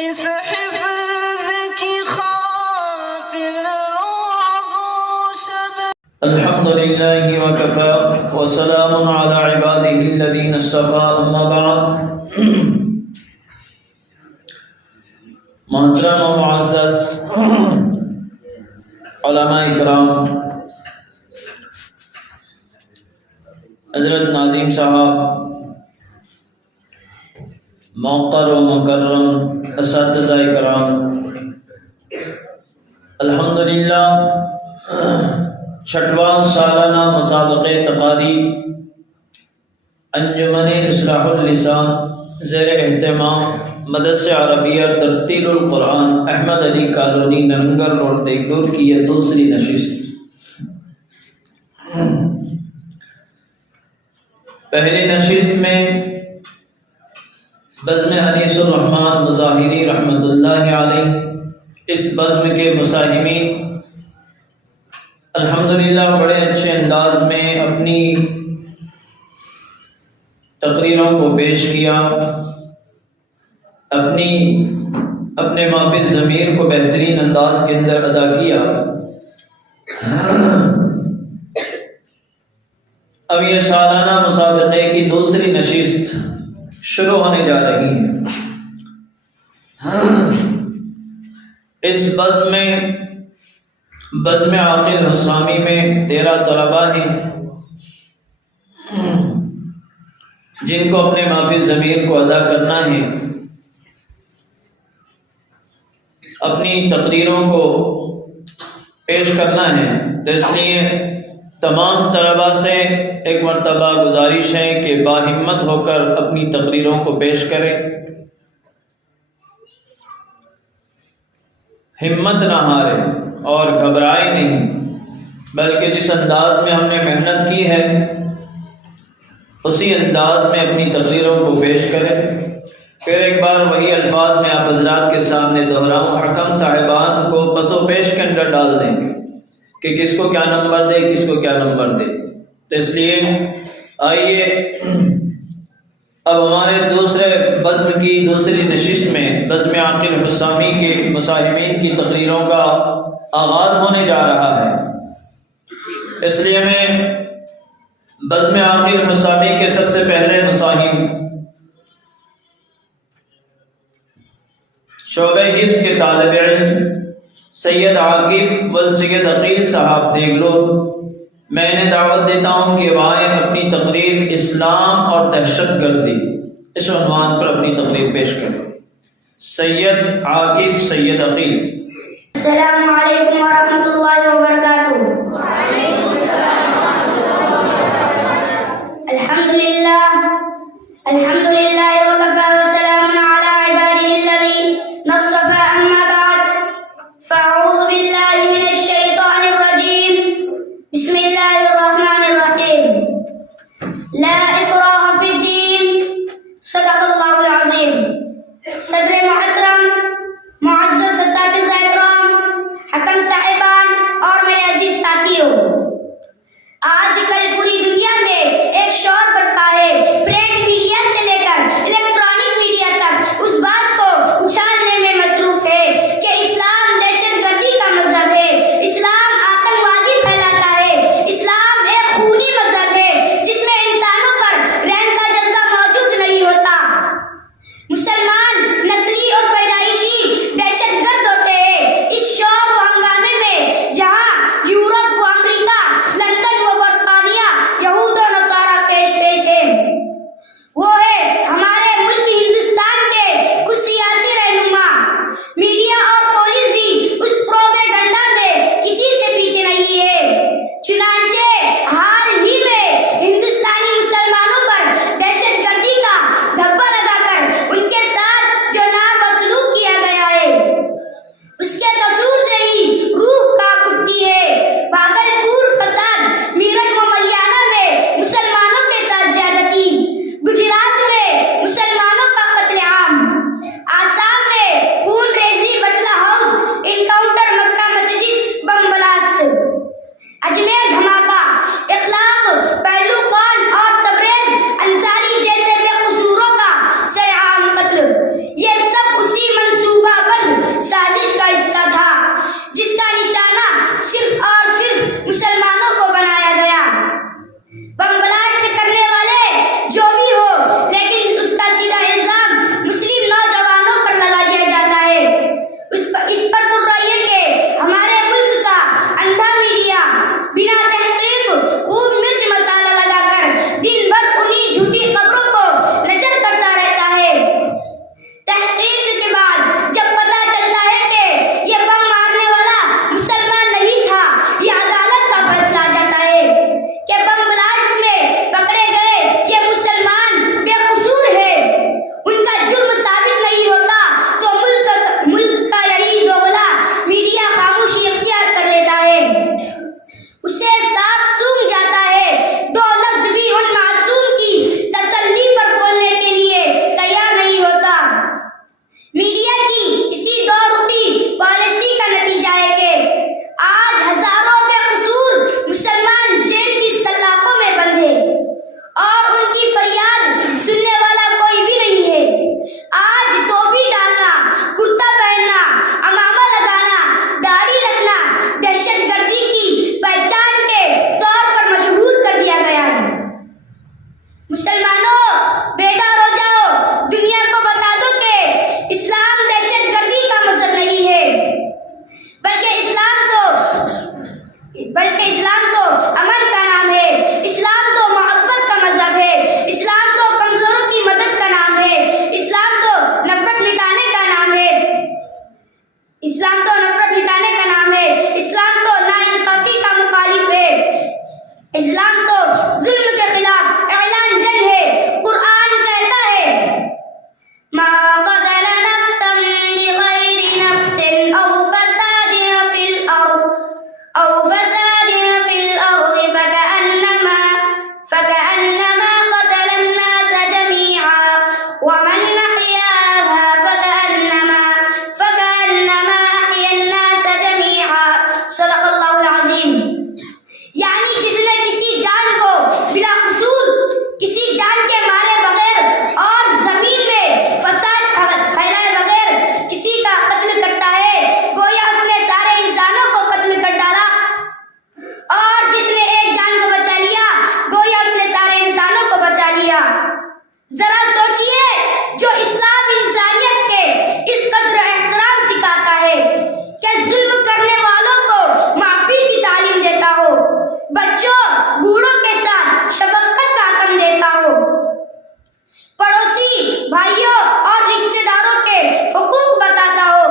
اس حفظ کی خاطر الحمد للہ وکفى وسلام علی عباده الذین اصطفى اما بعد. محترم و معزز علماء کرام، حضرت ناظم صاحب، موقر و مکرم اساتذہ کرام، الحمدللہ چھٹواں سالانہ مسابقہ تقاریر انجمن اصلاح اللسان زیر اہتمام مدرسہ عربیہ ترتیل القرآن احمد علی کالونی نرنگر روڈ دیگلور کی یہ دوسری نشست. پہلی نشست میں بزم انیس الرحمن مظاہری رحمۃ اللہ علیہ، اس بزم کے مساہمین الحمدللہ بڑے اچھے انداز میں اپنی تقریروں کو پیش کیا، اپنے مافی ضمیر کو بہترین انداز کے اندر ادا کیا. اب یہ سالانہ مسابقے کی دوسری نشست شروع ہونے جا رہی ہے. اس بزم عاقل حسامی میں 13 طلباء ہیں جن کو اپنے مافی ضمیر کو ادا کرنا ہے، اپنی تقریروں کو پیش کرنا ہے. تو اس لیے تمام طلباء سے ایک مرتبہ گزارش ہے کہ باہمت ہو کر اپنی تقریروں کو پیش کریں، ہمت نہ ہارے اور گھبرائے نہیں، بلکہ جس انداز میں ہم نے محنت کی ہے اسی انداز میں اپنی تقریروں کو پیش کریں. پھر ایک بار وہی الفاظ میں آپ حضرات کے سامنے دہراؤں، حکم صاحبان کو پس و پیش کے اندر ڈال دیں کہ کس کو کیا نمبر دے، کس کو کیا نمبر دے. تو اس لیے آئیے اب ہمارے دوسرے بزم کی دوسری نشست میں بزم عاقل حسامی کے مساہمین کی تقریروں کا آغاز ہونے جا رہا ہے. اس لیے میں بزم عاقل حسامی کے سب سے پہلے مساہم شعبہ حفظ کے طالب علم سید عاقب والسید عقیل صاحب دیگلور، میں انہیں دعوت دیتا ہوں کہ وہ آئیں اپنی تقریر اسلام اور دہشت گردی اس عنوان پر اپنی تقریر پیش کریں. سید عاقب، سید عقیل. السلام علیکم ورحمۃ اللہ وبرکاتہ. الحمدللہ وکفى وسلام علی عباده الذین اصطفى اما بعد فاعوذ باللہ من الشیطان الرجیم بسم اللہ الرحمن الرحیم لا اکراہ فی الدین صدق اللہ العظیم. صدر محترم، معزز اساتذہ اکرام، حکم صاحبان اور میرے عزیز ساتھیوں، آج کل پوری دنیا میں ایک شور برپا ہے، پرنٹ میڈیا سے لے کر الیکٹرانک میڈیا تک اس بات کو اچھالنے میں مصروف ہے کہ اسلام دہشت گردی کا مذہب ہے، اسلام آتنکوادی پھیلاتا ہے، اسلام ایک خونی مذہب ہے جس میں انسانوں پر رحم کا جذبہ موجود نہیں ہوتا. مسلمان نسلی اور پیدائشی دہشت گرد ہوتے ہیں. اس شور و ہنگامے اسلام تو نفرت مٹانے کا نام ہے، اسلام تو ناانصافی کا مخالف ہے، اسلام تو ظلم کے خلاف اعلان جنگ ہے۔ قرآن کہتا ہے ما قتل نفسا بغیر نفس او فساد فی الارض فكأنما قتل الناس جميعا ومن أحياها فكأنما أحيا الناس جميعا۔ صدق اللہ العظیم۔ یعنی جس نے کسی جان کو بلا قصور، کسی جان کے مارے بغیر اور زمین میں فساد پھیلائے بغیر کسی کا قتل کرتا ہے، گویا اس نے سارے انسانوں کو قتل کر ڈالا، اور جس نے ایک جان کو بچا لیا گویا اس نے سارے انسانوں کو بچا لیا۔ ذرا سوچئے، جو اسلام انسانیت کے اس قدر احترام سکھاتا ہے کہ ظلم کرنے والوں کو معافی کی تعلیم دیتا ہو، بچوں بوڑھوں کے ساتھ شفقت کا حکم دیتا ہو، پڑوسی بھائیوں اور رشتہ داروں کے حقوق بتاتا ہو،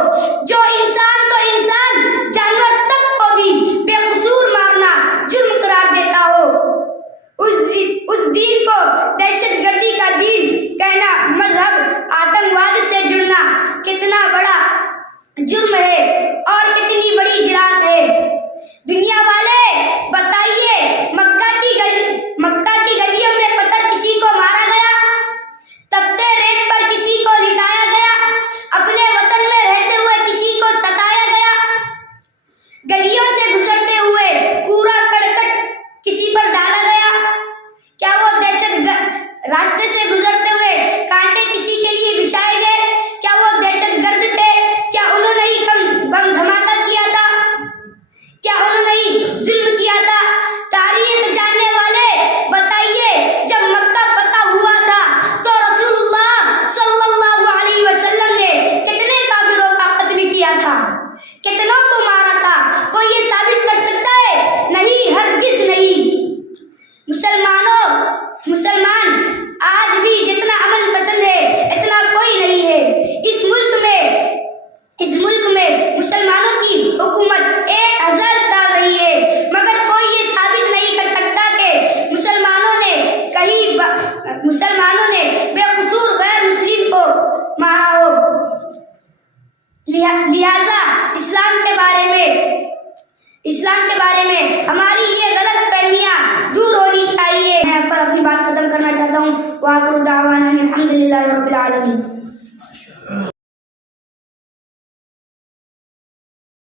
جو انسان تو انسان جانور تک کو بھی بے قصور مارنا جرم قرار دیتا ہو، اس دین کو دہشت گردی کا دین کہنا، مذہب آتنکواد سے جڑنا کتنا بڑا جرم ہے اور کتنی بڑی جرات ہے۔ دنیا والے بتائیے، مکہ کی گلیوں میں پتھر کسی کو مارا گیا، تپتے ریت پر کسی کو لٹایا گیا، اپنے وطن میں رہتے ہوئے کسی کو ستایا گیا، گلیوں سے گزرتے ہوئے کوڑا کرکٹ کسی پر ڈالا گیا، کیا وہ راستے سے گزرتے ہوئے کانٹے کسی کے لیے بچھائے گئے؟ کیا وہ دہشت گرد تھے؟ کیا انہوں نے ہی بم دھماکہ کیا تھا؟ کیا انہوں نے ہی ظلم کیا تھا؟ تاریخ جاننے والے بتائیے، جب مکہ فتح ہوا تھا تو رسول اللہ صلی اللہ علیہ وسلم نے کتنے کافروں کا قتل کیا تھا، کتنوں کو مارا تھا؟ کوئی یہ ثابت کر سکتا ہے؟ نہیں، ہرگز نہیں۔ مسلمان آج بھی جتنا امن پسند ہے اتنا کوئی نہیں ہے۔ اس ملک میں مسلمانوں کی حکومت 1000 سال رہی ہے، مگر کوئی یہ ثابت نہیں کر سکتا کہ مسلمانوں نے بے قصور غیر مسلم کو مارا ہو۔ لہذا اسلام کے بارے میں ہماری یہ غلط فہمیاں دور ہونی چاہیے۔ میں پر اپنی بات ختم کرنا چاہتا ہوں۔ وآخر دعوانا الحمدللہ رب العالمین۔